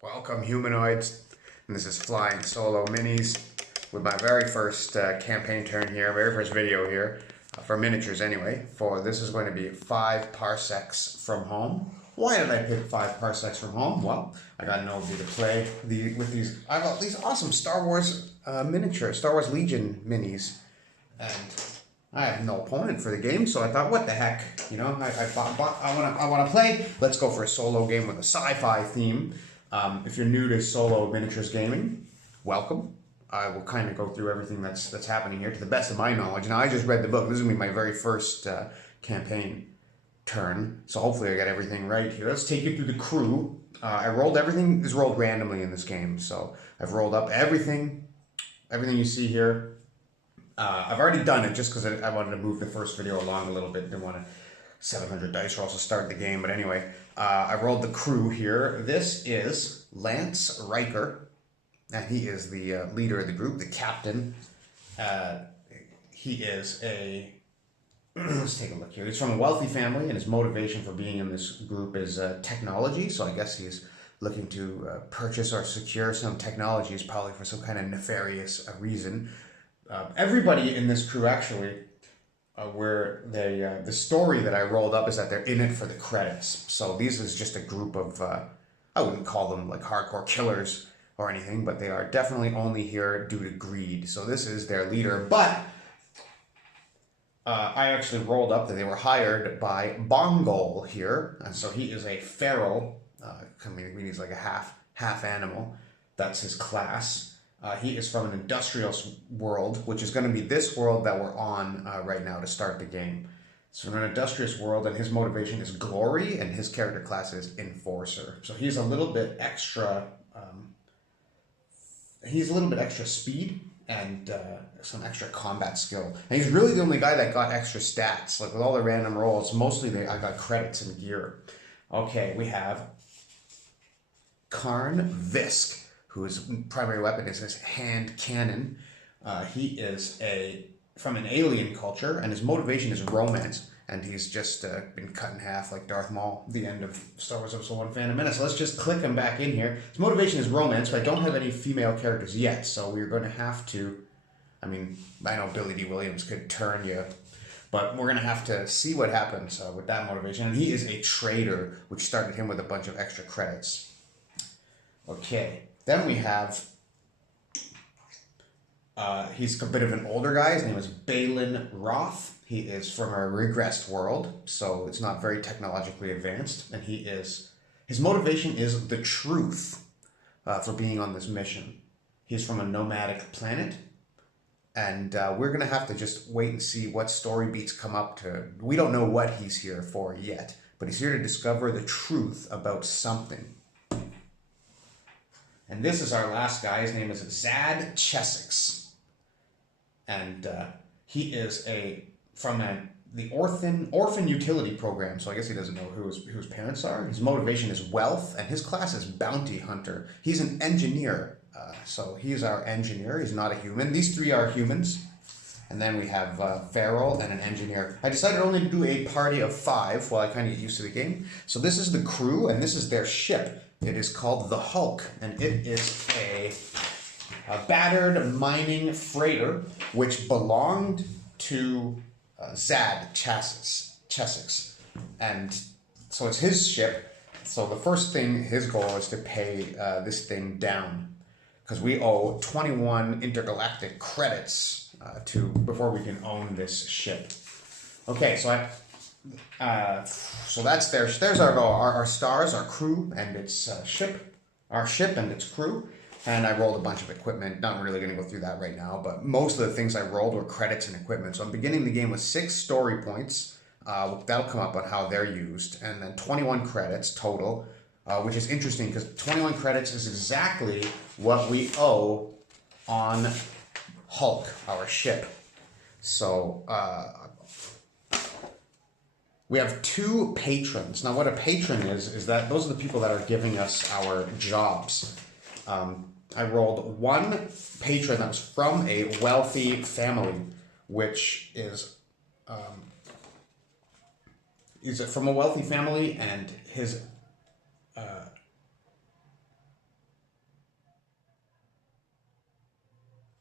Welcome humanoids, and this is Flying Solo Minis with my very first campaign turn here, very first video here, for miniatures anyway, for this is going to be 5 Parsecs From Home. Why did I pick 5 Parsecs From Home? Well, I got an OV to play with these, I got these awesome Star Wars miniatures, Star Wars Legion minis, and I have no opponent for the game, so I thought, what the heck, you know, I want to play, let's go for a solo game with a sci-fi theme. If you're new to solo miniatures gaming, welcome. I will kind of go through everything that's happening here to the best of my knowledge. Now, I just read the book. This is going to be my very first campaign turn, so hopefully I got everything right here. Let's take you through the crew. Everything is rolled randomly in this game, so I've rolled up everything you see here. I've already done it just because I wanted to move the first video along a little bit. Didn't want to 700 dice rolls to start the game, but anyway, I rolled the crew here. This is Lance Riker, and he is the leader of the group, the captain. He is a, let's take a look here. He's from a wealthy family, and his motivation for being in this group is technology, so I guess he's looking to purchase or secure some technologies, probably for some kind of nefarious reason. Everybody in this crew actually, where the story that I rolled up is that they're in it for the credits. So these is just a group of, I wouldn't call them like hardcore killers or anything, but they are definitely only here due to greed. So this is their leader, but I actually rolled up that they were hired by Bongol here, and so he is a feral. I mean, he's like a half animal. That's his class. He is from an industrial world, which is going to be this world that we're on right now to start the game. So in an industrious world, and his motivation is glory, and his character class is enforcer. So he's a little bit extra. He's a little bit extra speed and some extra combat skill. And he's really the only guy that got extra stats. Like with all the random rolls, mostly I got credits and gear. Okay, we have Karn Visk, whose primary weapon is his hand cannon. He is from an alien culture, and his motivation is romance. And he's just been cut in half like Darth Maul, the end of Star Wars Episode 1 Phantom Menace. So let's just click him back in here. His motivation is romance, but I don't have any female characters yet, so we're going to have to, I mean, I know Billy D. Williams could turn you, but we're going to have to see what happens with that motivation. And he is a trader, which started him with a bunch of extra credits. Okay. Then we have, he's a bit of an older guy. His name is Balin Roth. He is from a regressed world, so it's not very technologically advanced. And his motivation is the truth for being on this mission. He's from a nomadic planet, and we're going to have to just wait and see what story beats come up to. We don't know what he's here for yet, but he's here to discover the truth about something. And this is our last guy. His name is Zad Chessex. And he is from the orphan utility program. So I guess he doesn't know who his parents are. His motivation is wealth, and his class is bounty hunter. He's an engineer. So he's our engineer. He's not a human. These three are humans. And then we have Feral and an engineer. I decided only to do a party of 5 while I kind of get used to the game. So this is the crew, and this is their ship. It is called the Hulk, and it is a battered mining freighter which belonged to Zad Chessex. And so it's his ship. So the first thing, his goal is to pay this thing down, because we owe 21 intergalactic credits before we can own this ship. Okay, so that's there's our stars, our crew, and its ship and its crew. And I rolled a bunch of equipment. Not really going to go through that right now, but most of the things I rolled were credits and equipment. So I'm beginning the game with 6 story points. That'll come up on how they're used, and then 21 credits total, which is interesting because 21 credits is exactly what we owe on Hulk, our ship. So we have 2 patrons. Now, what a patron is that those are the people that are giving us our jobs. I rolled 1 patron that was from a wealthy family, which is from a wealthy family, and his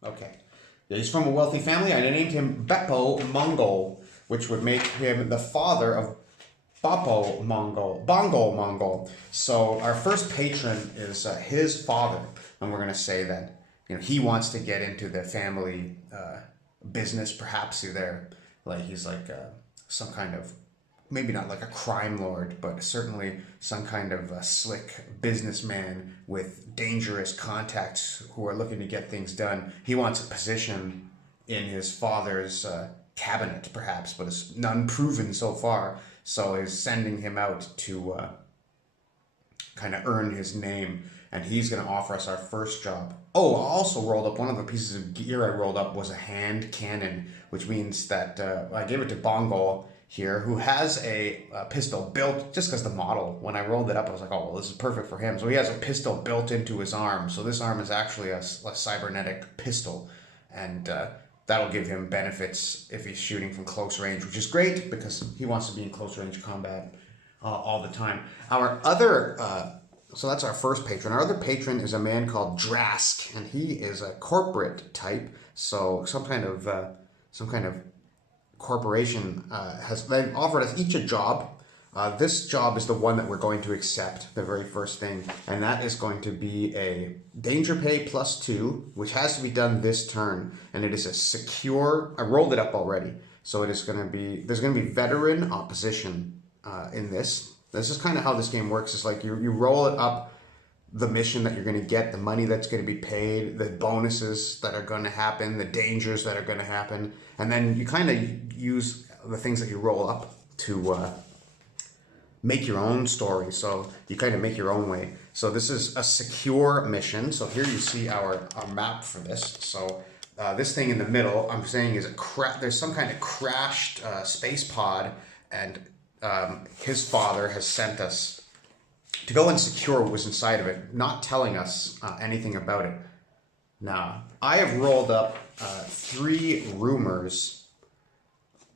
Okay. Yeah, he's from a wealthy family. I named him Beppo Mongol, which would make him the father of Bongo Mongol. So our first patron is his father, and we're going to say that he wants to get into the family business, perhaps through there. Like he's like some kind of, maybe not like a crime lord, but certainly some kind of slick businessman with dangerous contacts who are looking to get things done. He wants a position in his father's cabinet, perhaps, but it's none proven so far. So he's sending him out to kind of earn his name, and he's going to offer us our first job. Oh, I also rolled up, one of the pieces of gear I rolled up was a hand cannon, which means that I gave it to Bongo here, who has a pistol built, just because the model, when I rolled it up, I was like, oh, well, this is perfect for him. So he has a pistol built into his arm. So this arm is actually a cybernetic pistol, and that'll give him benefits if he's shooting from close range, which is great because he wants to be in close range combat all the time. Our other, so that's our first patron. Our other patron is a man called Drask, and he is a corporate type. So some kind of corporation they've offered us each a job. This job is the one that we're going to accept, the very first thing, and that is going to be a danger pay +2, which has to be done this turn, and it is a secure. I rolled it up already, so it is going to be. There's going to be veteran opposition in this. This is kind of how this game works. It's like you roll it up, the mission that you're going to get, the money that's going to be paid, the bonuses that are going to happen, the dangers that are going to happen, and then you kind of use the things that you roll up to make your own story. So you kind of make your own way. So this is a secure mission. So here you see our map for this. So this thing in the middle, I'm saying, is there's some kind of crashed space pod, and his father has sent us to go and secure what was inside of it, not telling us anything about it. Now, I have rolled up 3 rumors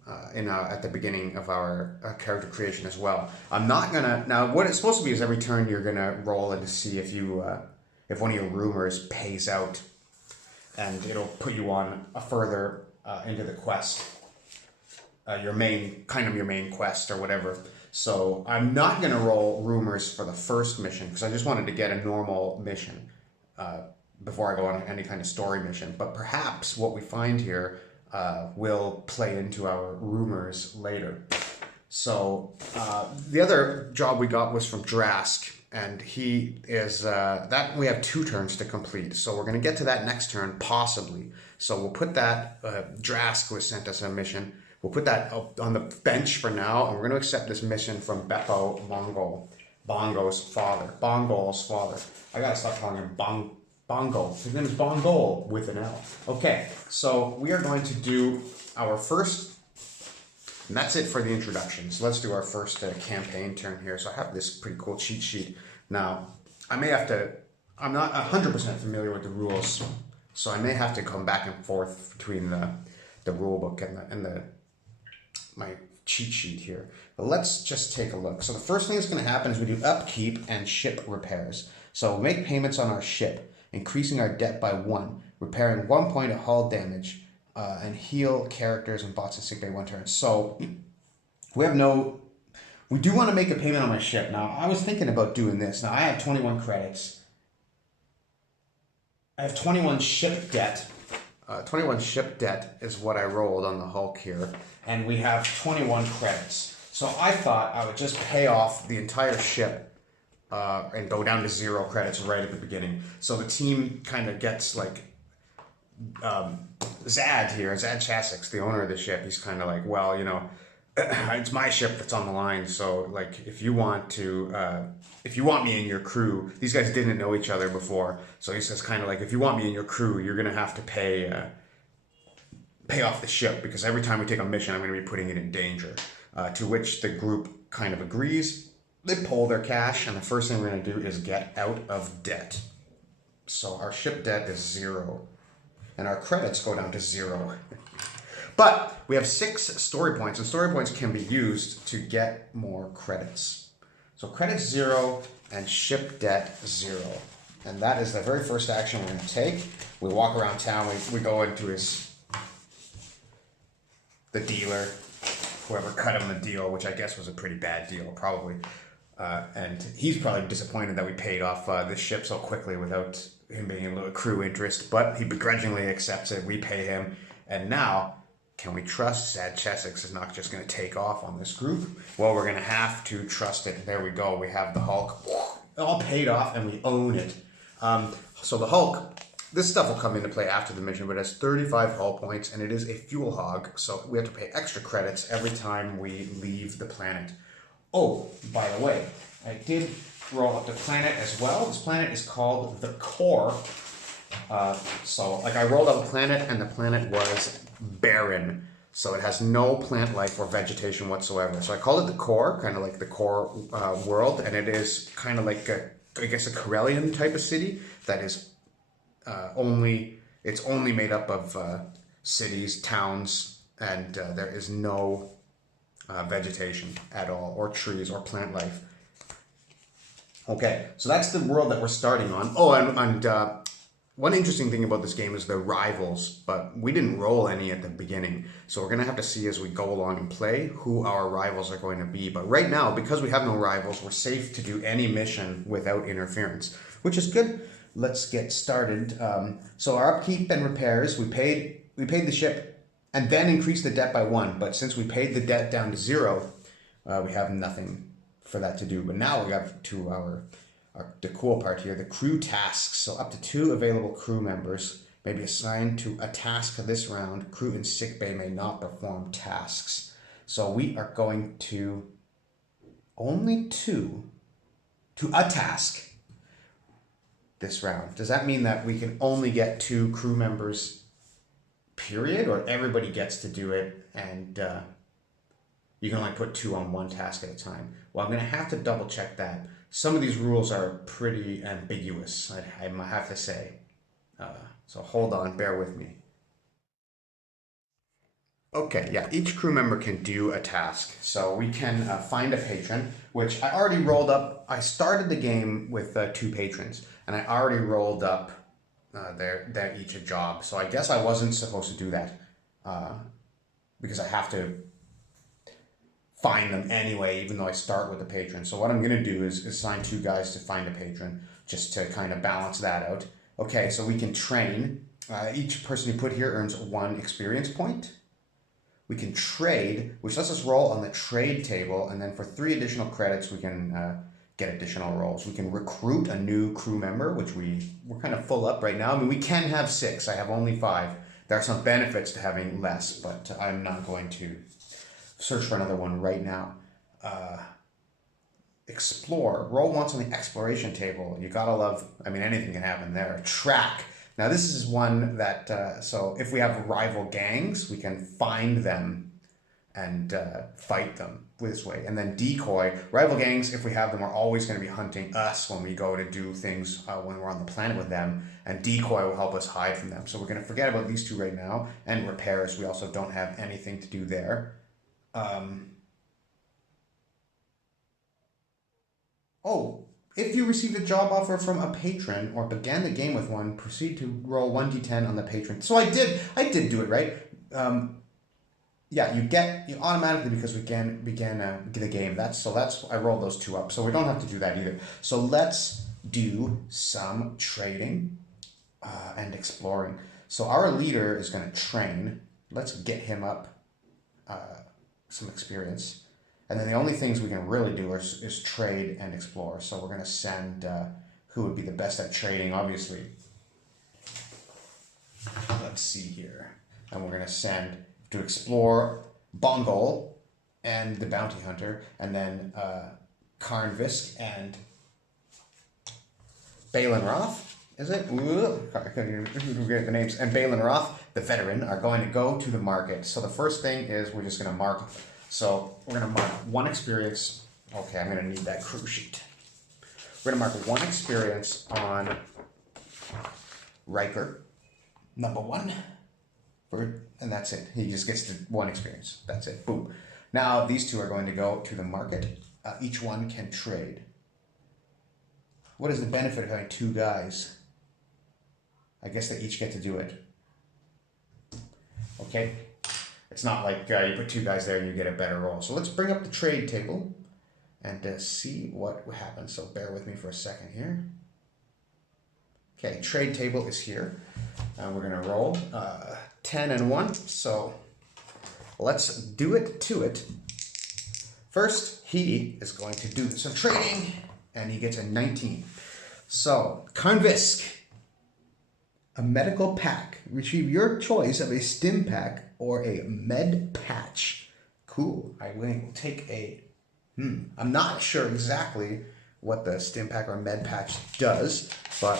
at the beginning of our character creation as well. I'm not gonna, now what it's supposed to be is every turn you're gonna roll and to see if you if one of your rumors pays out, and it'll put you on a further into the quest, your main quest or whatever. So I'm not gonna roll rumors for the first mission because I just wanted to get a normal mission before I go on any kind of story mission. But perhaps what we find here will play into our rumors later. So the other job we got was from Drask, and he is that we have 2 turns to complete. So we're going to get to that next turn, possibly. So we'll put that, Drask was sent us a mission. We'll put that up on the bench for now, and we're going to accept this mission from Beppo Mongol, Bongo's father. I gotta stop calling him Bongo. His name is Bongo with an L. Okay, so we are going to do our first, and that's it for the introduction. So let's do our first campaign turn here. So I have this pretty cool cheat sheet. Now, I'm not 100% familiar with the rules, so I may have to come back and forth between the rule book and my cheat sheet here. But let's just take a look. So the first thing that's going to happen is we do upkeep and ship repairs. So we'll make payments on our ship, increasing our debt by 1, repairing 1 point of hull damage, and heal characters and bots in sick bay 1 turn. So we do want to make a payment on my ship. Now, I was thinking about doing this. Now, I have 21 credits. I have 21 ship debt. 21 ship debt is what I rolled on the Hulk here. And we have 21 credits. So I thought I would just pay off the entire ship and go down to 0 credits right at the beginning. So the team kind of gets like, Zad here, Zad Chasix, the owner of the ship, he's kind of like, well, it's my ship that's on the line. So like, if you want me in your crew, these guys didn't know each other before. So he says kind of like, if you want me in your crew, you're going to have to pay off the ship, because every time we take a mission, I'm going to be putting it in danger. To which the group kind of agrees. They pull their cash, and the first thing we're going to do is get out of debt. So our ship debt is 0, and our credits go down to 0. But we have 6 story points, and story points can be used to get more credits. So credits 0 and ship debt 0. And that is the very first action we're going to take. We walk around town, we go into the dealer, whoever cut him the deal, which I guess was a pretty bad deal, probably. And he's probably disappointed that we paid off this ship so quickly without him being able to accrue interest, but he begrudgingly accepts it. We pay him, and now, can we trust that Chessex is not just going to take off on this group? Well, we're going to have to trust it. There we go. We have the Hulk all paid off, and we own it. So the Hulk, this stuff will come into play after the mission, but it has 35 hull points, and it is a fuel hog, so we have to pay extra credits every time we leave the planet. Oh, by the way, I did roll up the planet as well. This planet is called the Core. So, like, I rolled up a planet, and the planet was barren. So it has no plant life or vegetation whatsoever. So I call it the Core, kind of like the Core world, and it is kind of like I guess a Corellian type of city that is it's only made up of cities, towns, and there is no vegetation at all, or trees, or plant life. Okay, so that's the world that we're starting on. Oh, and one interesting thing about this game is the rivals, but we didn't roll any at the beginning. So we're going to have to see as we go along and play who our rivals are going to be. But right now, because we have no rivals, we're safe to do any mission without interference, which is good. Let's get started. So our upkeep and repairs, we paid the ship and then increased the debt by 1. But since we paid the debt down to 0, we have nothing for that to do. But now we have to the cool part here, the crew tasks. So up to 2 available crew members may be assigned to a task this round. Crew in sickbay may not perform tasks. So we are going to only 2 to a task this round. Does that mean that we can only get 2 crew members, period? Or everybody gets to do it and you can only put 2 on one task at a time? Well, I'm going to have to double check that. Some of these rules are pretty ambiguous, I might have to say. So hold on, bear with me. Okay, yeah, each crew member can do a task. So we can find a patron, which I already rolled up. I started the game with 2 patrons, and I already rolled up their each a job. So I guess I wasn't supposed to do that because I have to find them anyway, even though I start with a patron. So what I'm going to do is assign 2 guys to find a patron, just to kind of balance that out. Okay, so we can train. Each person you put here earns 1 experience point. We can trade, which lets us roll on the trade table, and then for 3 additional credits, we can get additional rolls. We can recruit a new crew member, which we're kind of full up right now. I mean, we can have 6. I have only 5. There are some benefits to having less, but I'm not going to search for another one right now. Explore. Roll once on the exploration table. You gotta love, I mean, anything can happen there. Track. Now this is one that, so if we have rival gangs, we can find them and fight them this way. And then decoy. Rival gangs, if we have them, are always going to be hunting us when we go to do things when we're on the planet with them. And decoy will help us hide from them. So we're going to forget about these 2 right now. And repairs, we also don't have anything to do there. Oh, if you received a job offer from a patron or began the game with one, proceed to roll 1d10 on the patron. So I did do it, right? Yeah, you automatically, because we began the game. That's I rolled those 2 up, so we don't have to do that either. So let's do some trading and exploring. So our leader is going to train. Let's get him up some experience. And then the only things we can really do is trade and explore. So we're going to send who would be the best at trading, obviously. Let's see here. And we're going to send to explore Bongol and the bounty hunter, and then Karnvisk and Balin Roth. Is it? I couldn't even get the names. And Balin Roth, the veteran, are going to go to the market. So the first thing is we're just going to mark. So we're going to mark 1 experience. Okay, I'm going to need that crew sheet. We're going to mark 1 experience on Riker, number 1. And that's it. He just gets 1 experience. That's it. Boom. Now these 2 are going to go to the market. Each one can trade. what is the benefit of having two guys? I guess they each get to do it. Okay. It's not like you put two guys there and you get a better roll. So let's bring up the trade table and see what happens. So bear with me for a second here. Okay, trade table is here. And we're going to roll 10 and 1. So let's do it to it. First, he is going to do some trading, and he gets a 19. So, Karnvisk, a medical pack. Retrieve your choice of a stim pack or a med patch. Cool. I will take a... I'm not sure exactly what the stim pack or med patch does, but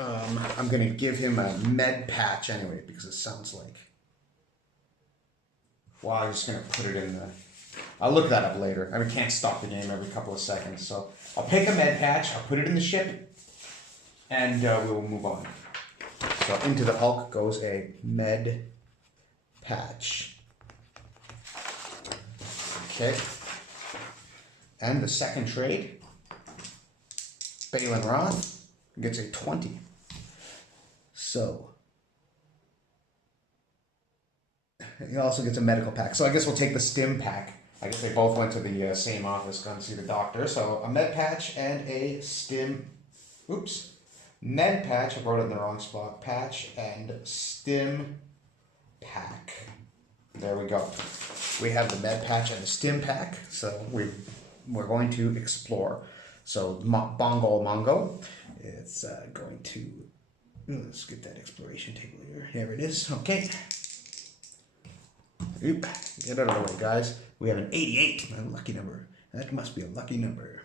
I'm going to give him a med patch anyway, because it sounds like... Well, I'm just going to put it in the... I'll look that up later. I mean, can't stop the game every couple of seconds. So I'll pick a med patch, I'll put it in the ship, and we'll move on. So into the Hulk goes a med patch. Okay. And the second trade, Balin Roth gets a 20. So he also gets a medical pack. So I guess we'll take the stim pack. I guess they both went to the same office, going to see the doctor. So a med patch and a stim. Oops. Med patch. I wrote it in the wrong spot. Patch and stim pack. There we go. We have the med patch and the stim pack. So we're going to explore. So Bongo Mongo. It's going to... Let's get that exploration table here. There it is. Okay. Oop. Get out of the way, guys. We have an 88, a lucky number. That must be a lucky number.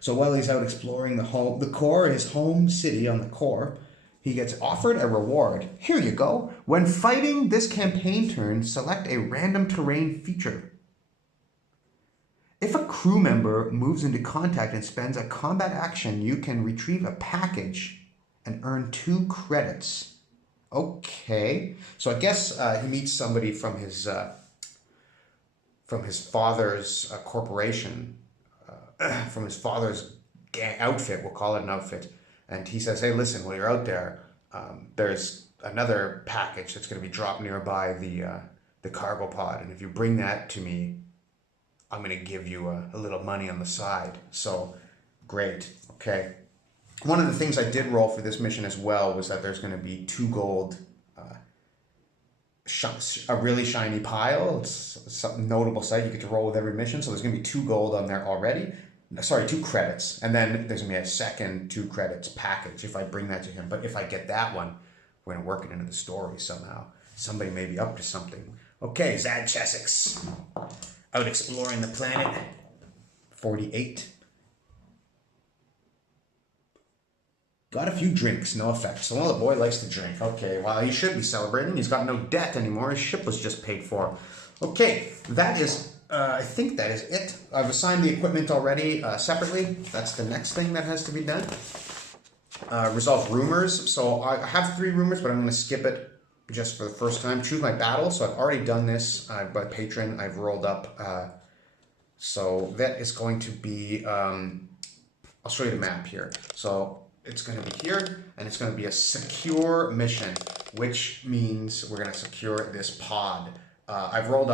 So while he's out exploring the core, his home city on the core, he gets offered a reward. Here you go. When fighting this campaign turn, select a random terrain feature. If a crew member moves into contact and spends a combat action, you can retrieve a package and earn 2 credits. Okay, so I guess he meets somebody from his father's corporation, from his father's outfit. We'll call it an outfit. And he says, "Hey, listen, while you're out there, there's another package that's going to be dropped nearby the cargo pod, and if you bring that to me, I'm going to give you a little money on the side." So, great. Okay. One of the things I did roll for this mission as well was that there's going to be 2 gold, a really shiny pile. It's some notable sight. You get to roll with every mission. So there's going to be 2 gold on there already. Sorry, 2 credits. And then there's going to be a second 2 credits package if I bring that to him. But if I get that one, we're going to work it into the story somehow. Somebody may be up to something. Okay, Zad Chessex. Out exploring the planet. 48. Got a few drinks, no effect. So, well, the boy likes to drink. Okay, well, he should be celebrating. He's got no debt anymore. His ship was just paid for. Okay, that is, I think that is it. I've assigned the equipment already separately. That's the next thing that has to be done. Resolve rumors. So I have 3 rumors, but I'm going to skip it just for the first time. Choose my battle. So I've already done this by patron. I've rolled up. So that is going to be, I'll show you the map here. So it's going to be here, and it's going to be a secure mission, which means we're going to secure this pod. I've rolled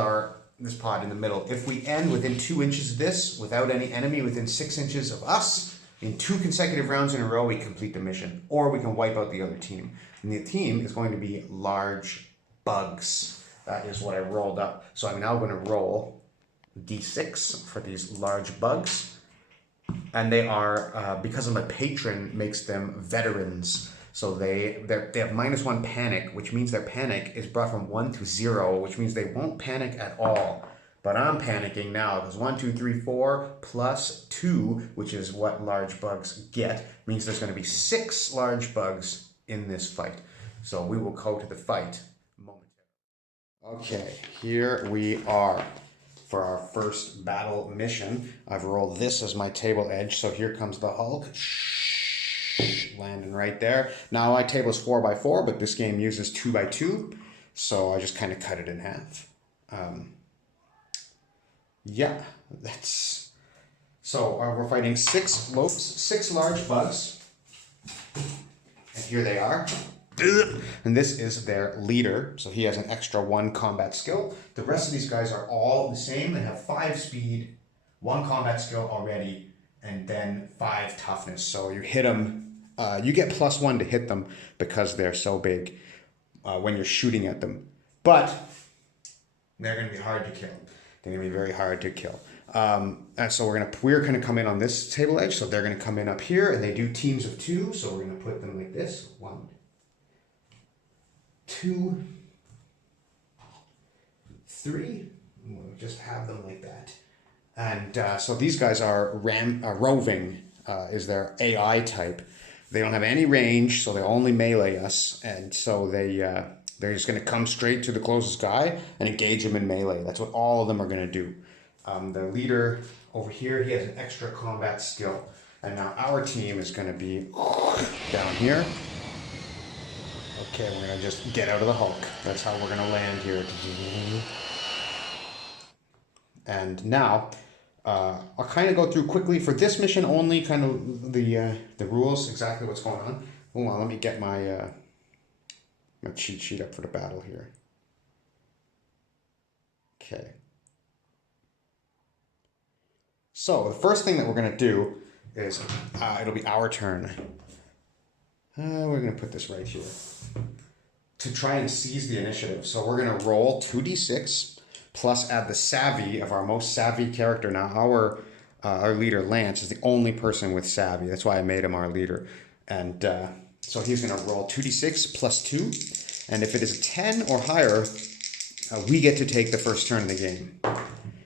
this pod in the middle. If we end within 2 inches of this, without any enemy within 6 inches of us, in 2 consecutive rounds in a row, we complete the mission, or we can wipe out the other team. And the team is going to be large bugs. That is what I rolled up. So I'm now going to roll D6 for these large bugs. And they are, because of my patron, makes them veterans. So they have -1 panic, which means their panic is brought from 1 to 0, which means they won't panic at all. But I'm panicking now because 1, 2, 3, 4 plus 2, which is what large bugs get, means there's going to be 6 large bugs in this fight. So we will go to the fight momentarily. Okay, here we are. For our first battle mission, I've rolled this as my table edge. So here comes the Hulk. Landing right there. Now my table is 4x4, but this game uses 2x2. So I just kind of cut it in half. Yeah, that's So we're fighting six large bugs. And here they are. And this is their leader. So he has an extra 1 combat skill. The rest of these guys are all the same. They have 5 speed, 1 combat skill already, and then 5 toughness. So you hit them, you get +1 to hit them because they're so big when you're shooting at them. But they're going to be hard to kill. They're going to be very hard to kill. And so we're gonna come in on this table edge. So they're going to come in up here, and they do teams of 2. So we're going to put them like this. 1, 2, 3. We'll just have them like that. And so these guys are roving, is their AI type. They don't have any range, so they only melee us, and so they're just going to come straight to the closest guy and engage him in melee. That's what all of them are going to do. The leader over here, he has an extra combat skill, and now our team is going to be down here. Okay, we're going to just get out of the Hulk. That's how we're going to land here. And now, I'll kind of go through quickly for this mission only, kind of the rules, exactly what's going on. Hold on, let me get my my cheat sheet up for the battle here. Okay. So the first thing that we're going to do is, it'll be our turn. We're going to put this right here to try and seize the initiative. So we're going to roll 2d6 plus add the savvy of our most savvy character. Now our leader Lance is the only person with savvy. That's why I made him our leader. And so he's going to roll 2d6 plus 2. And if it is a 10 or higher, we get to take the first turn of the game.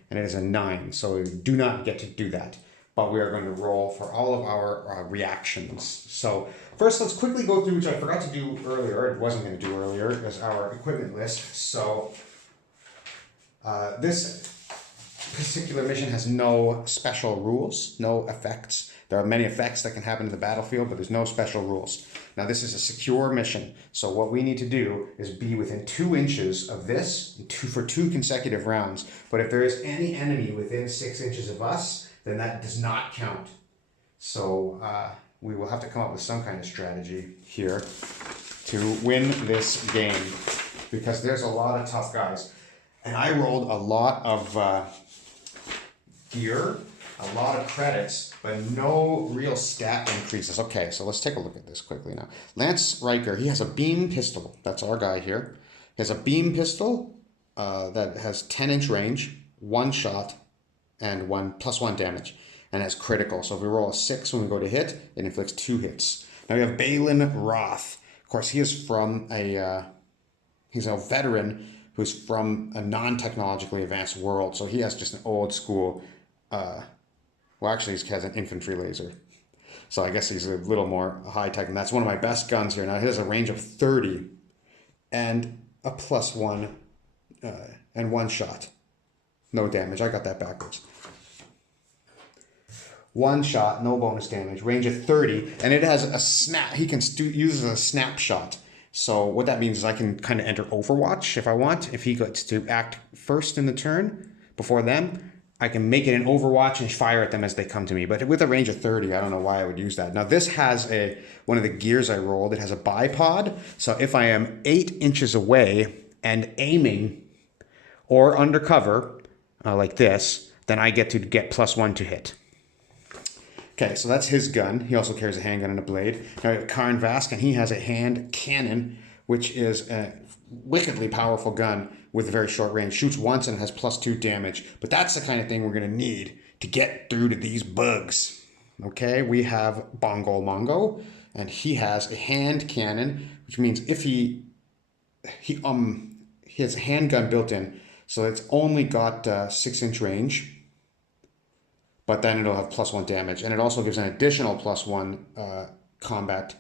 And it is a 9, so we do not get to do that. But we are going to roll for all of our reactions. So first, let's quickly go through, which I forgot to do earlier, I wasn't going to do earlier, is our equipment list. So this particular mission has no special rules, no effects. There are many effects that can happen in the battlefield, but there's no special rules. Now this is a secure mission, so what we need to do is be within 2 inches of this for 2 consecutive rounds. But if there is any enemy within 6 inches of us, then that does not count. So we will have to come up with some kind of strategy here to win this game, because there's a lot of tough guys. And I rolled a lot of gear, a lot of credits, but no real stat increases. Okay, so let's take a look at this quickly now. Lance Riker, he has a beam pistol. That's our guy here. He has a beam pistol that has 10-inch range, 1 shot, and +1 damage, and has critical. So if we roll a 6 when we go to hit, it inflicts 2 hits. Now we have Balin Roth. Of course, he is from he's a veteran who's from a non-technologically advanced world. So he has just an old school, well, actually he has an infantry laser. So I guess he's a little more high tech, and that's one of my best guns here. Now he has a range of 30 and a +1 and 1 shot. No damage. I got that backwards. 1 shot, no bonus damage. Range of 30, and it has a snap. He can use a snapshot. So what that means is I can kind of enter Overwatch if I want. If he gets to act first in the turn before them, I can make it an Overwatch and fire at them as they come to me. But with a range of 30, I don't know why I would use that. Now this has one of the gears I rolled. It has a bipod. So if I am 8 inches away and aiming or undercover like this, then I get to get +1 to hit. Okay, so that's his gun. He also carries a handgun and a blade. Now we have Karn Vask, and he has a hand cannon, which is a wickedly powerful gun with a very short range. Shoots once and has +2 damage. But that's the kind of thing we're going to need to get through to these bugs. Okay, we have Bongo Mongo, and he has a hand cannon, which means if he has a handgun built in, so it's only got 6-inch range. But then it'll have +1 damage. And it also gives an additional +1 combat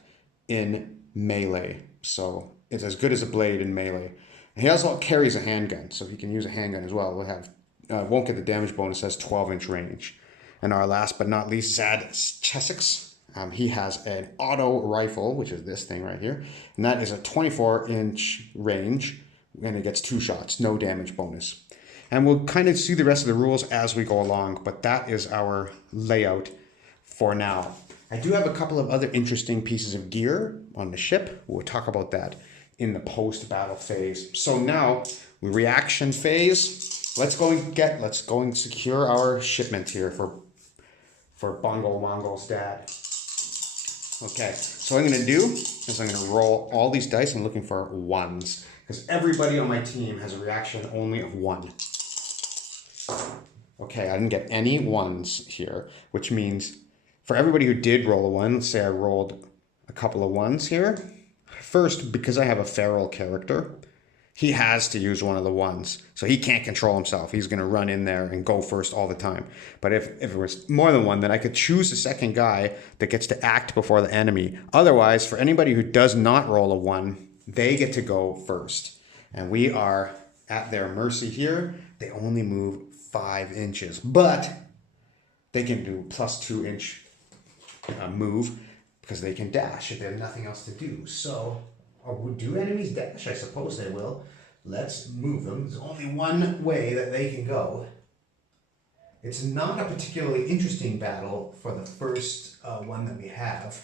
in melee. So it's as good as a blade in melee. And he also carries a handgun, so he can use a handgun as well. We'll have won't get the damage bonus, has 12-inch range. And our last but not least, Zad Chessex. He has an auto rifle, which is this thing right here. And that is a 24-inch range, and it gets 2 shots, no damage bonus. And we'll kind of see the rest of the rules as we go along, but that is our layout for now. I do have a couple of other interesting pieces of gear on the ship. We'll talk about that in the post-battle phase. So now, reaction phase. Let's go and secure our shipment here for Bongo Mongo's dad. Okay, so what I'm gonna do is I'm gonna roll all these dice. I'm looking for ones, because everybody on my team has a reaction only of 1. Okay, I didn't get any ones here, which means for everybody who did roll a 1, let's say I rolled a couple of 1s here. First, because I have a feral character, he has to use one of the 1s. So he can't control himself. He's going to run in there and go first all the time. But if it was more than 1, then I could choose the second guy that gets to act before the enemy. Otherwise, for anybody who does not roll a 1, they get to go first. And we are at their mercy here. They only move 5 inches. But they can do +2 inch move because they can dash if they have nothing else to do. So, do enemies dash? I suppose they will. Let's move them. There's only one way that they can go. It's not a particularly interesting battle for the first one that we have.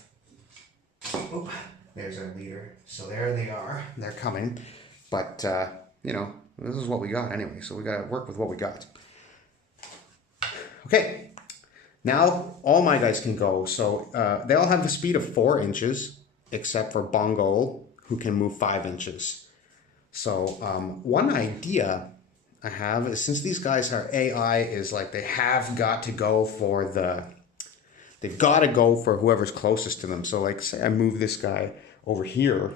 Oh, there's our leader. So there they are. They're coming. But, you know, this is what we got anyway. So we got to work with what we got. Okay. Now, all my guys can go. So they all have the speed of 4 inches, except for Bongo, who can move 5 inches. So one idea I have is, since these guys are AI, is like they have got to go for they've got to go for whoever's closest to them. So like, say I move this guy over here,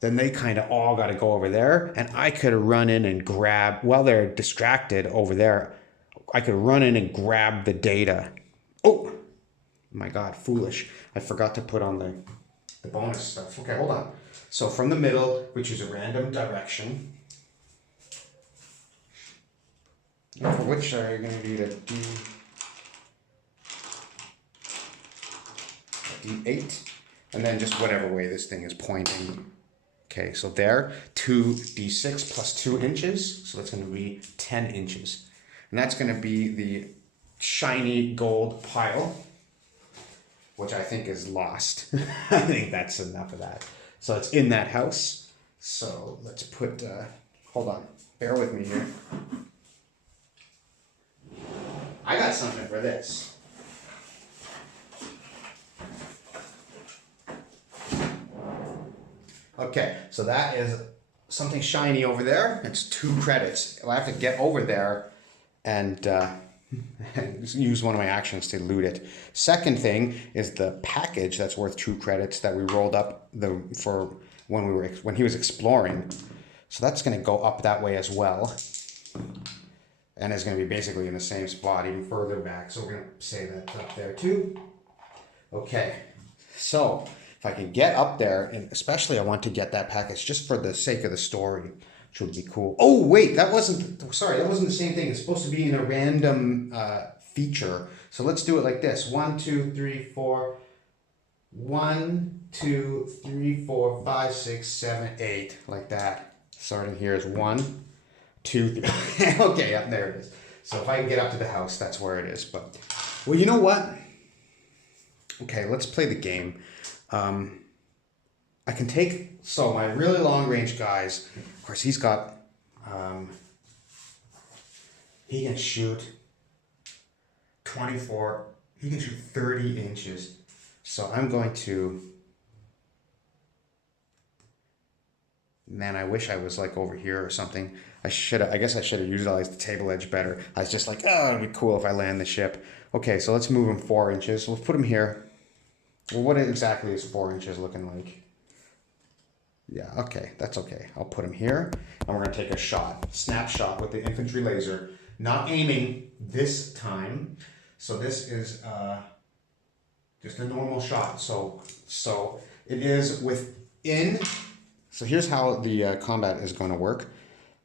then they kind of all got to go over there. And I could run in and grab, while they're distracted over there, I could run in and grab the data. Oh my God, foolish. I forgot to put on the bonus stuff. Okay, hold on. So from the middle, we choose a random direction. For which are you going to need a D8, and then just whatever way this thing is pointing. Okay, so there, 2d6 plus 2 inches, so that's going to be 10 inches. And that's going to be the shiny gold pile, which I think is lost. I think that's enough of that. So it's in that house. So let's put, hold on, bear with me here. I got something for this. Okay, so that is something shiny over there. It's 2 credits. I have to get over there and use one of my actions to loot it. Second thing is the package that's worth 2 credits that we rolled up for when he was exploring. So that's going to go up that way as well. And it's going to be basically in the same spot, even further back. So we're going to say that up there too. Okay, so if I can get up there, and especially I want to get that package just for the sake of the story, which would be cool. Oh wait, that wasn't the same thing. It's supposed to be in a random feature. So let's do it like this. 1, 2, 3, 4. 1, 2, 3, 4, 5, 6, 7, 8. Like that. Starting here is 1, 2, 3. Okay, up there it is. So if I can get up to the house, that's where it is. But, well, you know what? Okay, let's play the game. I can take, so my really long range guys, of course he's got, he can shoot 24, he can shoot 30 inches. So I'm going to, man, I wish I was like over here or something. I guess I should have utilized the table edge better. I was just like, oh, it'd be cool if I land the ship. Okay, so let's move him 4 inches. We'll put him here. Well, what exactly is 4 inches looking like? Yeah, okay, that's okay. I'll put him here, and we're gonna take a snapshot with the infantry laser. Not aiming this time. So this is just a normal shot. So it is within. So here's how the combat is going to work.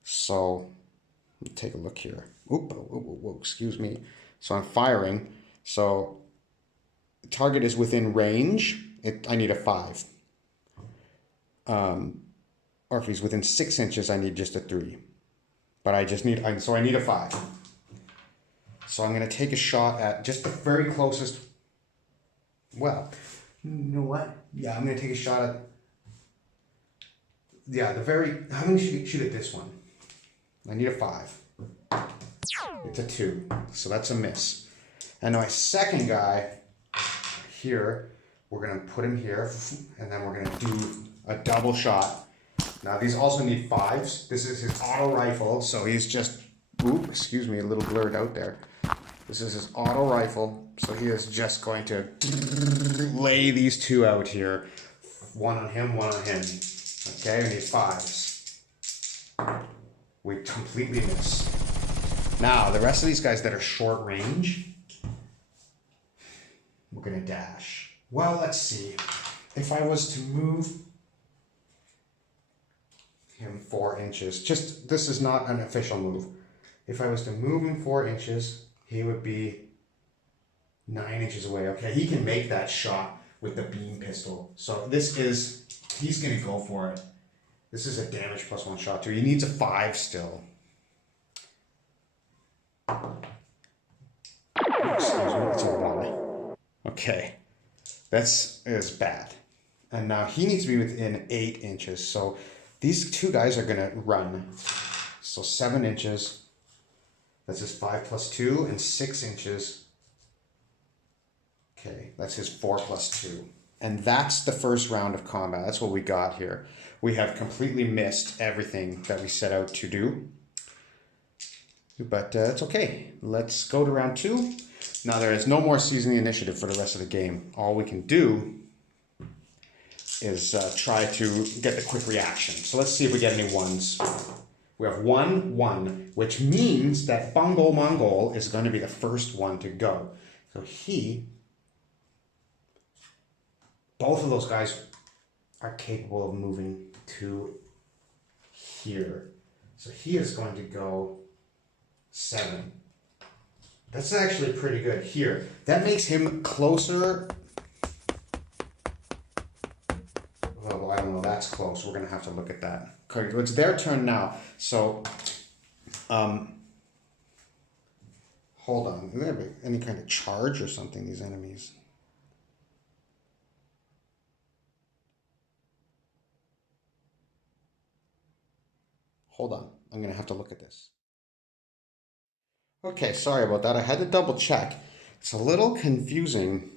So let me take a look here. Oop, excuse me. So I'm firing. So the target is within range. I need a 5. Or if he's within 6 inches, I need just a 3. but I just need, so I need a 5. So I'm going to take a shot at just the very closest, well, you know what? Yeah, I'm going to take a shot at, yeah, I'm going to shoot at this one. I need a 5. It's a 2, so that's a miss. And my second guy here, we're going to put him here, and then we're going to do a double shot. Now these also need 5s. This is his auto rifle, so he's just, ooh, excuse me, a little blurred out there. This is his auto rifle, so he is just going to lay these 2 out here. One on him, one on him. Okay, we need 5s. We completely miss. Now, the rest of these guys that are short range, we're gonna dash. Well, let's see. If I was to move him 4 inches, just, this is not an official move. If I was to move him 4 inches, he would be 9 inches away. Okay, he can make that shot with the beam pistol. So this is, he's gonna go for it. This is a damage +1 shot too. He needs a 5 still. Excuse me, that's a lie. Okay, that's is bad. And now he needs to be within 8 inches. So these 2 guys are gonna run. So 7 inches. That's his 5 + 2, and 6 inches. Okay, that's his 4 + 2. And that's the first round of combat. That's what we got here. We have completely missed everything that we set out to do. But it's okay. Let's go to round 2. Now there is no more seasoning initiative for the rest of the game. All we can do is try to get the quick reaction. So let's see if we get any 1s. We have 1, 1, which means that Bongo Mongol is going to be the first one to go. So both of those guys are capable of moving to here. So he is going to go 7. That's actually pretty good here. That makes him closer. Well, I don't know, that's close. We're going to have to look at that. Okay, it's their turn now. So, hold on. Is there any kind of charge or something, these enemies? Hold on. I'm going to have to look at this. Okay, sorry about that. I had to double check. It's a little confusing.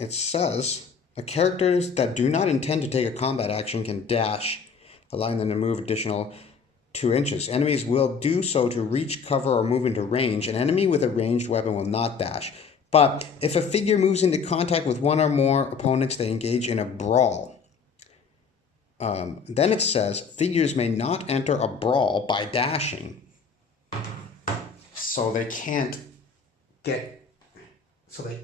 It says, characters that do not intend to take a combat action can dash, allowing them to move additional 2 inches. Enemies will do so to reach, cover, or move into range. An enemy with a ranged weapon will not dash. But if a figure moves into contact with 1 or more opponents, they engage in a brawl. Then it says, figures may not enter a brawl by dashing. So they can't get, so they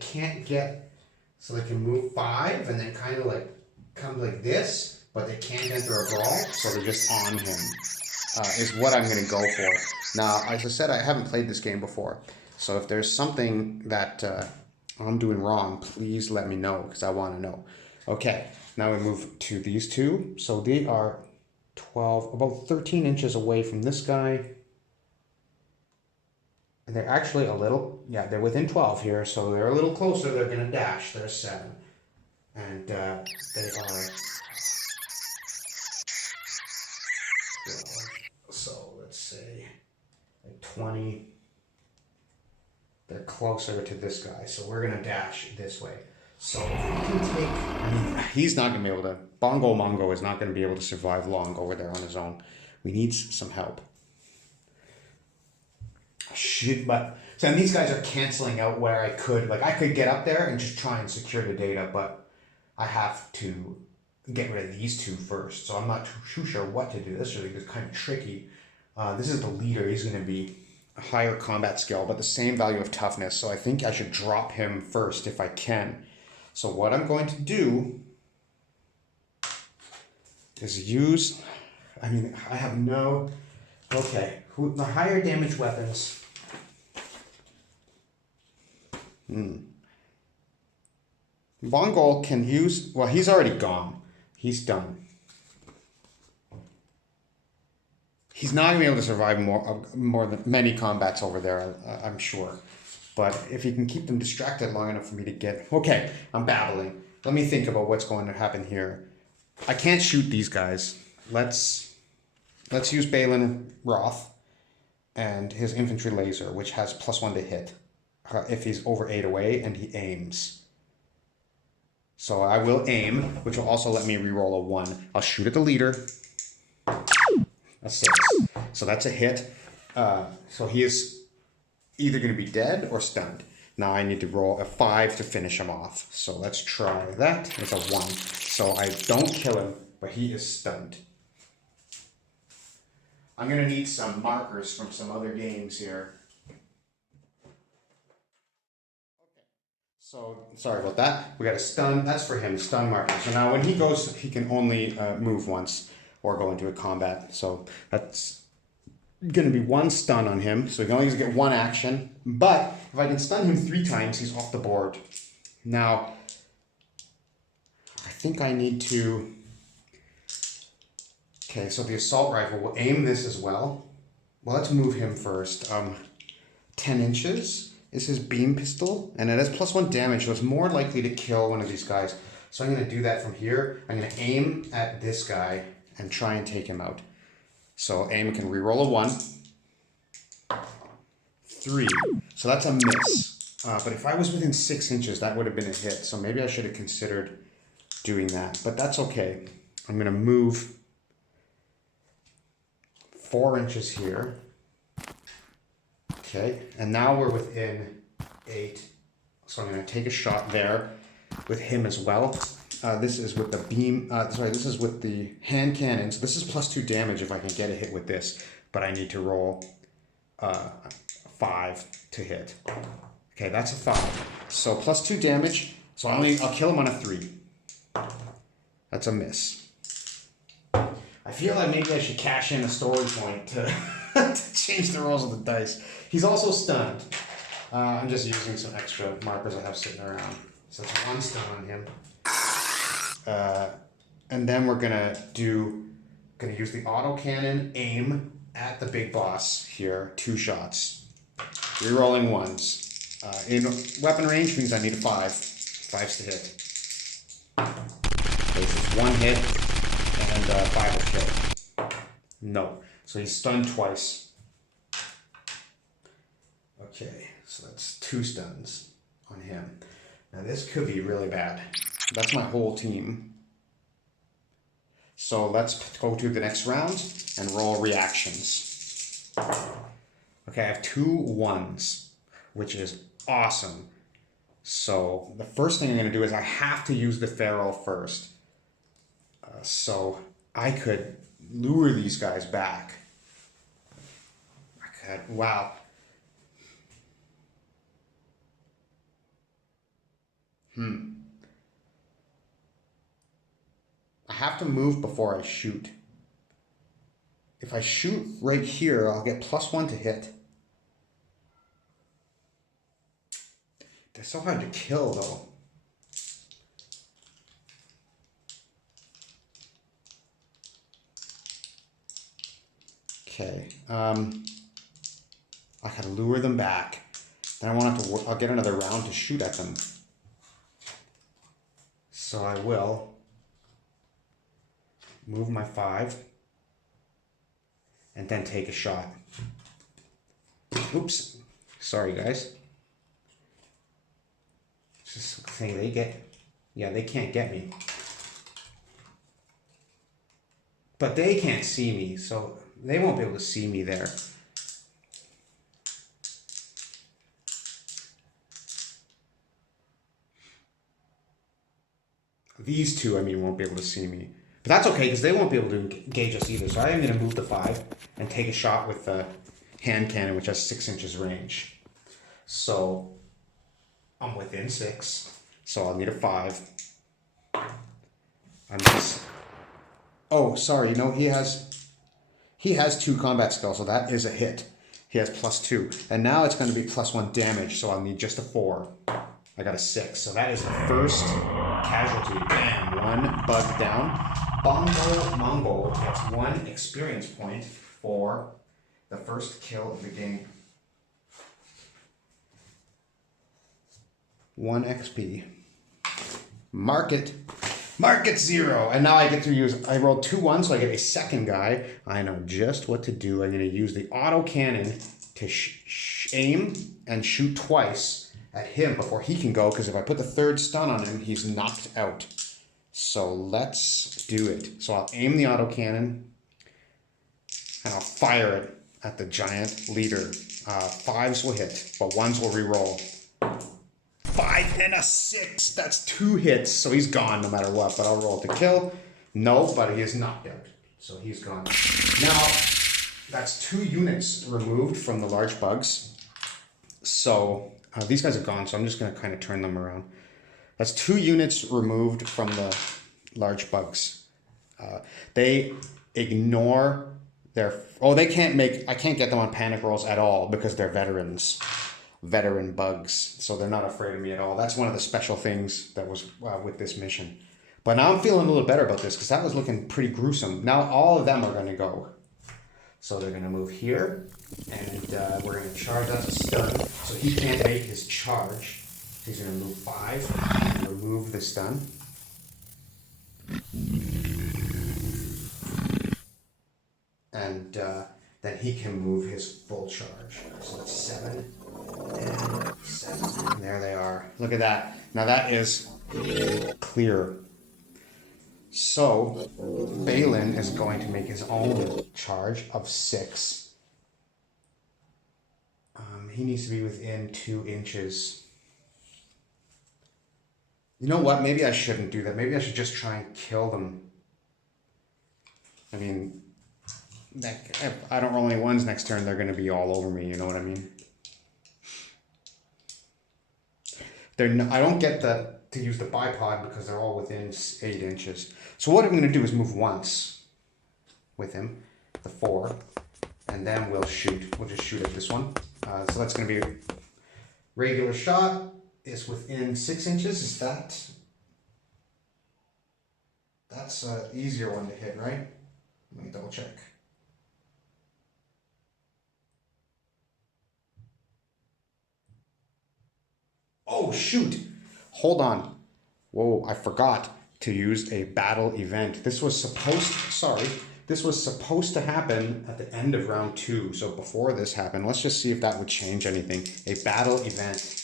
can move 5 and then kind of like come like this, but they can't enter a brawl, so they're just on him, is what I'm going to go for. Now, as I said, I haven't played this game before, so if there's something that I'm doing wrong, please let me know, because I want to know. Okay, now we move to these 2. So they are 12, about 13 inches away from this guy. And they're actually a little, yeah, they're within 12 here, so they're a little closer. They're going to dash. They're 7. And they are 12. So let's say like 20. They're closer to this guy, so we're going to dash this way. So if we can take, I mean, he's not going to be able to, Bongo Mongo is not going to be able to survive long over there on his own. We need some help. But so these guys are canceling out where I could get up there and just try and secure the data, but I have to get rid of these 2 first. So I'm not too sure what to do. This is kind of tricky. This is the leader. He's going to be a higher combat skill, but the same value of toughness. So I think I should drop him first if I can. So what I'm going to do is use, I mean, I have no, okay, the higher damage weapons. Mongol can use, well, he's already gone. He's done. he's not gonna be able to survive more than many combats over there, I'm sure. But if he can keep them distracted long enough for me to get... Okay, I'm babbling. Let me think about what's going to happen here. I can't shoot these guys. Let's use Balin Roth and his infantry laser, which has +1 to hit if he's over 8 away and he aims. So I will aim, which will also let me reroll a 1. I'll shoot at the leader. A 6. So that's a hit. So he is either going to be dead or stunned. Now I need to roll a 5 to finish him off. So let's try that. It's a 1. So I don't kill him, but he is stunned. I'm going to need some markers from some other games here. Okay. So, sorry about that. We got a stun. That's for him, stun marker. So now when he goes, he can only move once or go into a combat. So that's going to be 1 stun on him. So he can only get 1 action. But if I can stun him 3 times, he's off the board. Now, I think I need to... Okay, so the assault rifle will aim this as well. Well, let's move him first. 10 inches is his beam pistol, and it has +1 damage, so it's more likely to kill one of these guys. So I'm going to do that from here. I'm going to aim at this guy and try and take him out. So aim can reroll a 1. 3. So that's a miss. But if I was within 6 inches, that would have been a hit. So maybe I should have considered doing that, but that's okay. I'm going to move 4 inches here. Okay, and now we're within 8. So I'm going to take a shot there with him as well. This is with the beam, this is with the hand cannons. This is +2 damage if I can get a hit with this, but I need to roll 5 to hit. Okay, that's a 5. So +2 damage, so I'll kill him on a 3. That's a miss. I feel like maybe I should cash in a story point to, to change the rolls of the dice. He's also stunned. I'm just using some extra markers I have sitting around. So that's 1 stun on him. And then we're gonna use the auto cannon, aim at the big boss here, 2 shots. Rerolling 1s. In weapon range means I need a 5. 5s to hit. Okay, so 1 hit. And 5 will kill. No. So he's stunned twice. Okay, so that's 2 stuns on him. Now this could be really bad. That's my whole team. So let's go to the next round and roll reactions. Okay, I have 2 1s, which is awesome. So the first thing I'm going to do is I have to use the Pharaoh first. So I could lure these guys back. Wow. I have to move before I shoot. If I shoot right here, I'll get +1 to hit. They're so hard to kill though. Okay, I gotta lure them back. Then I won't have to. I'll get another round to shoot at them. So I will move my 5 and then take a shot. Oops, sorry guys. Just saying they can't get me. But they can't see me, so they won't be able to see me there. These 2, won't be able to see me. But that's okay, because they won't be able to engage us either. So I am going to move the 5 and take a shot with the hand cannon, which has 6 inches range. So I'm within 6. So I'll need a 5. I'm just... Oh, sorry. No, he has 2 combat skills, so that is a hit. He has +2. And now it's going to be +1 damage, so I'll need just a 4. I got a 6. So that is the first casualty. Bam, 1 bug down. Bongo Mongol gets 1 experience point for the first kill of the game. 1 XP. Mark it. Mark it 0. And now I get to use, I rolled 2 1s, so I get a second guy. I know just what to do. I'm going to use the auto cannon to aim and shoot twice at him before he can go, because if I put the third stun on him, he's knocked out. So let's do it. So I'll aim the auto cannon and I'll fire it at the giant leader. 5s will hit, but 1s will re-roll. 5 and a 6. That's 2 hits, so he's gone no matter what. But I'll roll to kill. No, but he is knocked out, so he's gone. Now, that's 2 units removed from the large bugs. So these guys are gone, so I'm just going to kind of turn them around. That's 2 units removed from the large bugs. They ignore their... Oh, they can't make... I can't get them on panic rolls at all because they're veterans. Veteran bugs. So they're not afraid of me at all. That's one of the special things that was with this mission. But now I'm feeling a little better about this because that was looking pretty gruesome. Now all of them are going to go. So they're going to move here. And we're going to charge as a stun. So he can't make his charge. He's going to move 5, remove the stun. And then he can move his full charge. So that's 7 and 7. And there they are. Look at that. Now that is clear. So Balin is going to make his own charge of 6. He needs to be within 2 inches. You know what? Maybe I shouldn't do that. Maybe I should just try and kill them. I mean, if I don't roll any 1s next turn, they're going to be all over me. You know what I mean? I don't get to use the bipod because they're all within 8 inches. So what I'm going to do is move once with him, the 4, and then we'll shoot. We'll just shoot at this one. So that's going to be a regular shot. Is within 6 inches. Is that? That's an easier one to hit, right? Let me double check. Oh, shoot. Hold on. Whoa, I forgot to use a battle event. This was supposed to happen at the end of round 2. So before this happened, let's just see if that would change anything. A battle event.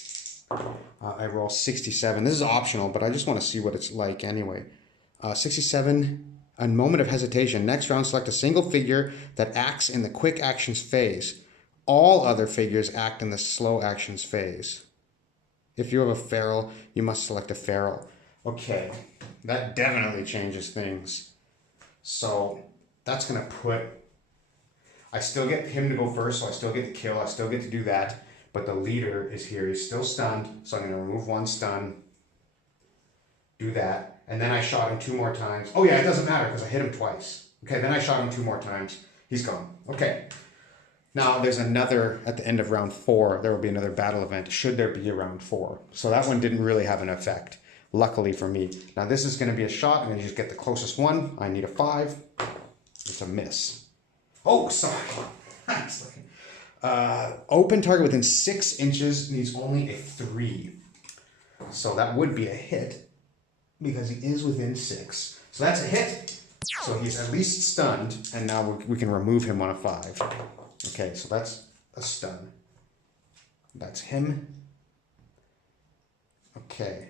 I roll 67. This is optional, but I just want to see what it's like anyway. 67, a moment of hesitation. Next round, select a single figure that acts in the quick actions phase. All other figures act in the slow actions phase. If you have a feral, you must select a feral. Okay, that definitely changes things. So that's going to put... I still get him to go first, so I still get to kill. I still get to do that. But the leader is here. He's still stunned, so I'm going to remove 1 stun. Do that. And then I shot him 2 more times. Oh yeah, it doesn't matter because I hit him twice. Okay, then I shot him 2 more times. He's gone. Okay. Now there's another, at the end of round 4, there will be another battle event, should there be a round 4. So that one didn't really have an effect, luckily for me. Now this is going to be a shot. I'm going to just get the closest one. I need a 5. It's a miss. Oh, sorry. Open target within 6 inches needs only a 3. So that would be a hit because he is within 6. So that's a hit. So he's at least stunned, and now we can remove him on a 5. Okay, so that's a stun. That's him. Okay.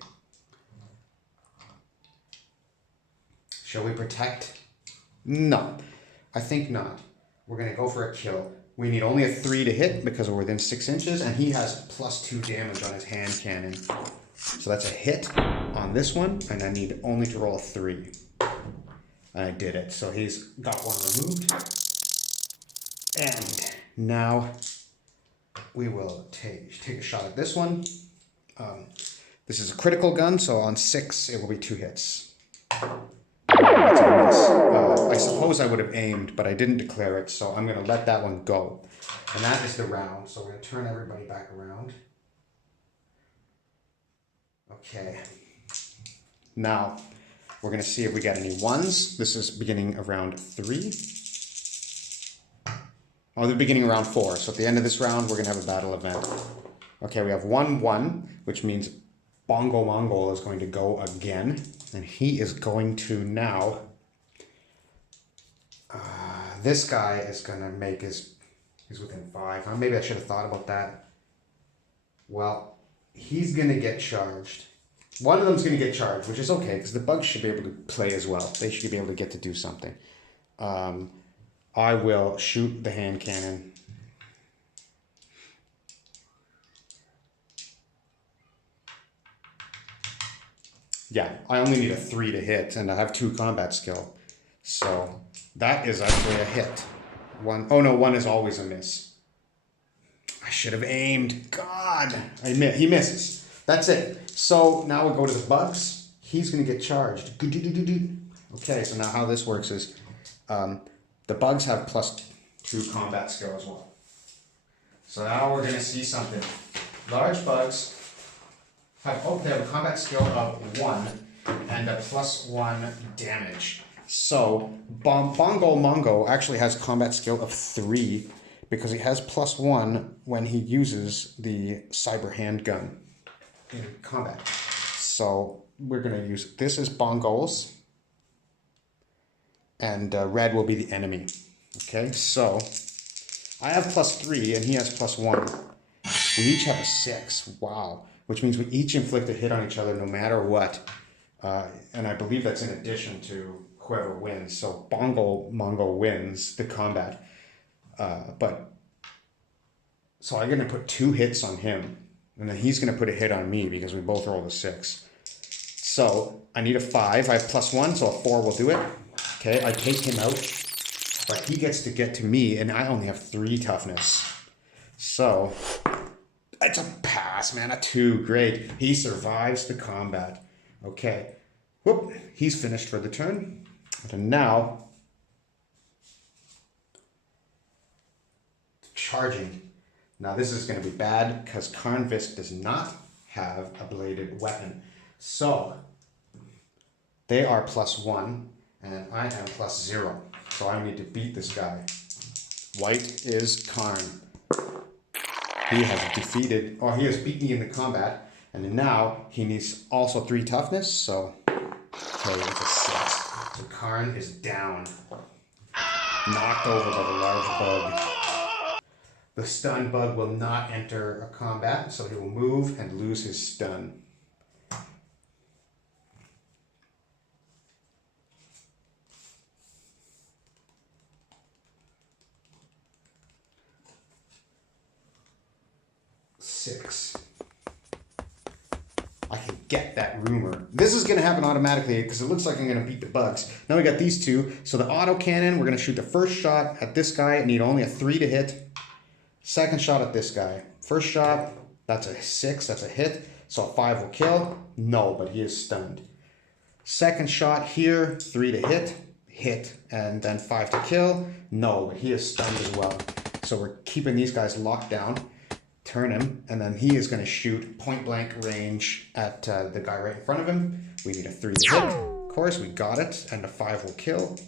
Shall we protect? No, I think not. We're going to go for a kill. We need only a 3 to hit because we're within 6 inches, and he has +2 damage on his hand cannon. So that's a hit on this one, and I need only to roll a 3. And I did it. So he's got 1 removed. And now we will take a shot at this one. This is a critical gun, so on 6 it will be 2 hits. That's a miss. I suppose I would have aimed, but I didn't declare it, so I'm going to let that one go. And that is the round. So we're going to turn everybody back around. Okay. Now, we're going to see if we get any 1s. This is beginning of round 3. Oh, the beginning of round 4. So at the end of this round, we're going to have a battle event. Okay, we have 1-1, which means Bongo Mongol is going to go again. And he is going to now... this guy is going to make his... He's within 5. Maybe I should have thought about that. Well, he's going to get charged. One of them's going to get charged, which is okay, because the bugs should be able to play as well. They should be able to get to do something. I will shoot the hand cannon. Yeah, I only need a 3 to hit, and I have 2 combat skill. So that is actually a hit. 1, oh no, 1 is always a miss. I should have aimed. God, he misses. That's it. So now we'll go to the bugs. He's going to get charged. Okay, so now how this works is the bugs have +2 combat skill as well. So now we're going to see something. Large bugs have, they have a combat skill of 1 and a +1 damage. So Bongo Mongo actually has combat skill of 3 because he has +1 when he uses the cyber handgun in combat. So we're going to use, this is Bongos, and red will be the enemy. Okay, so I have +3 and he has +1. We each have a 6. Wow. Which means we each inflict a hit on each other no matter what. And I believe that's in addition to whoever wins. So Bongo Mongo wins the combat. So I'm going to put 2 hits on him. And then he's going to put a hit on me because we both rolled a 6. So I need a 5. I have +1, so a 4 will do it. Okay, I take him out. But he gets to get to me, and I only have 3 toughness. So it's a pass, man. A 2. Great. He survives the combat. Okay. Whoop. He's finished for the turn. And now, charging. Now this is going to be bad because Karnvisk does not have a bladed weapon. So they are +1 and I am +0. So I need to beat this guy. White is Karn. He has defeated, or he has beat me in the combat, and now he needs also 3 toughness, so okay, it's a 6. So Karn is down. Knocked over by the large bug. The stun bug will not enter a combat, so he will move and lose his stun. I can get that rumor. This is going to happen automatically because it looks like I'm going to beat the bugs. Now we got these 2. So the auto cannon, we're going to shoot the first shot at this guy. I need only a 3 to hit. Second shot at this guy. First shot, that's a 6. That's a hit. So a 5 will kill. No, but he is stunned. Second shot here, 3 to hit. Hit. And then 5 to kill. No, but he is stunned as well. So we're keeping these guys locked down. Turn him, and then he is going to shoot point blank range at the guy right in front of him. We need a 3 to hit. Of course, we got it, and a 5 will kill.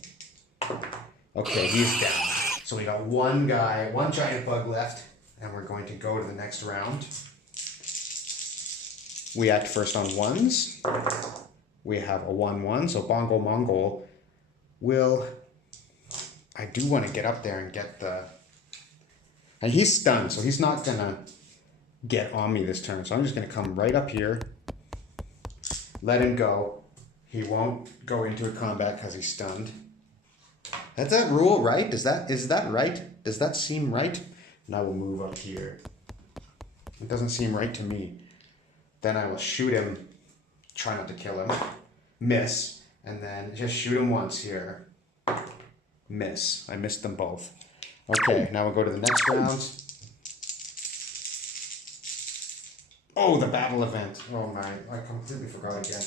Okay, he's down. So we got one giant bug left, and we're going to go to the next round. We act first on 1s. We have a 1-1, so Bongo Mongol will... I do want to get up there and get the... And he's stunned, so he's not going to get on me this turn. So I'm just going to come right up here, let him go. He won't go into a combat because he's stunned. That's that rule, right? Is that right? Does that seem right? And I will move up here. It doesn't seem right to me. Then I will shoot him, try not to kill him, miss, and then just shoot him once here. Miss. I missed them both. Okay, now we'll go to the next round. Oh, the battle event. Oh my, I completely forgot again.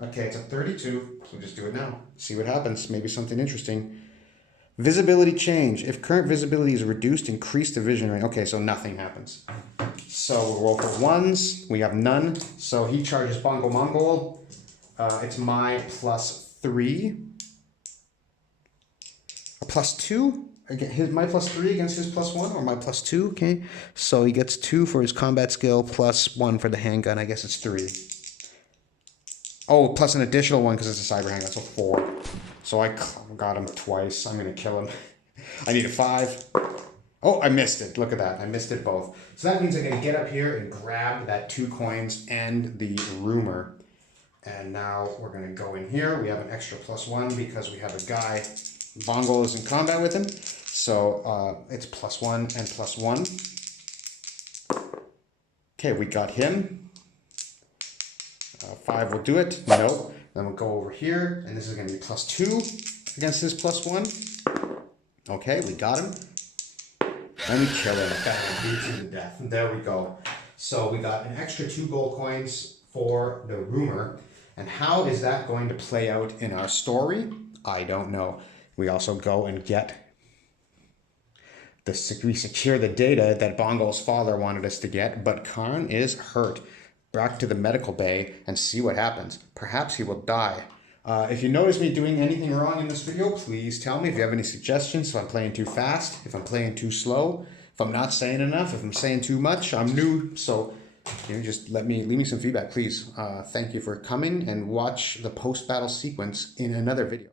Okay, it's a 32, so just do it now. See what happens, maybe something interesting. Visibility change. If current visibility is reduced, increase the vision range. Okay, so nothing happens. So we'll roll for 1s. We have none. So he charges Bongo Mongol. It's my +3. A +2? my +3 against his +1, or my +2. Okay, so he gets 2 for his combat skill, +1 for the handgun. I guess it's 3. Oh, plus an additional 1 because it's a cyber handgun, so 4. So I got him twice. I'm gonna kill him. I need a 5. Oh, I missed it. Look at that. I missed it both. So that means I'm going to get up here and grab that 2 coins and the rumor. And now we're going to go in here. We have an extra +1 because we have a guy. Bongo is in combat with him. So it's +1 and +1. Okay, we got him. 5 will do it. No. Then we'll go over here. And this is going to be +2 against his +1. Okay, we got him. Let me kill him. Beat him to death. There we go. So we got an extra 2 gold coins for the rumor. And how is that going to play out in our story? I don't know. We also go and get we secure the data that Bongo's father wanted us to get, but Karn is hurt. Back to the medical bay and see what happens. Perhaps he will die. If you notice me doing anything wrong in this video, please tell me. If you have any suggestions, if I'm playing too fast, if I'm playing too slow, if I'm not saying enough, if I'm saying too much. I'm new, so just leave me some feedback, please. Thank you for coming, and watch the post-battle sequence in another video.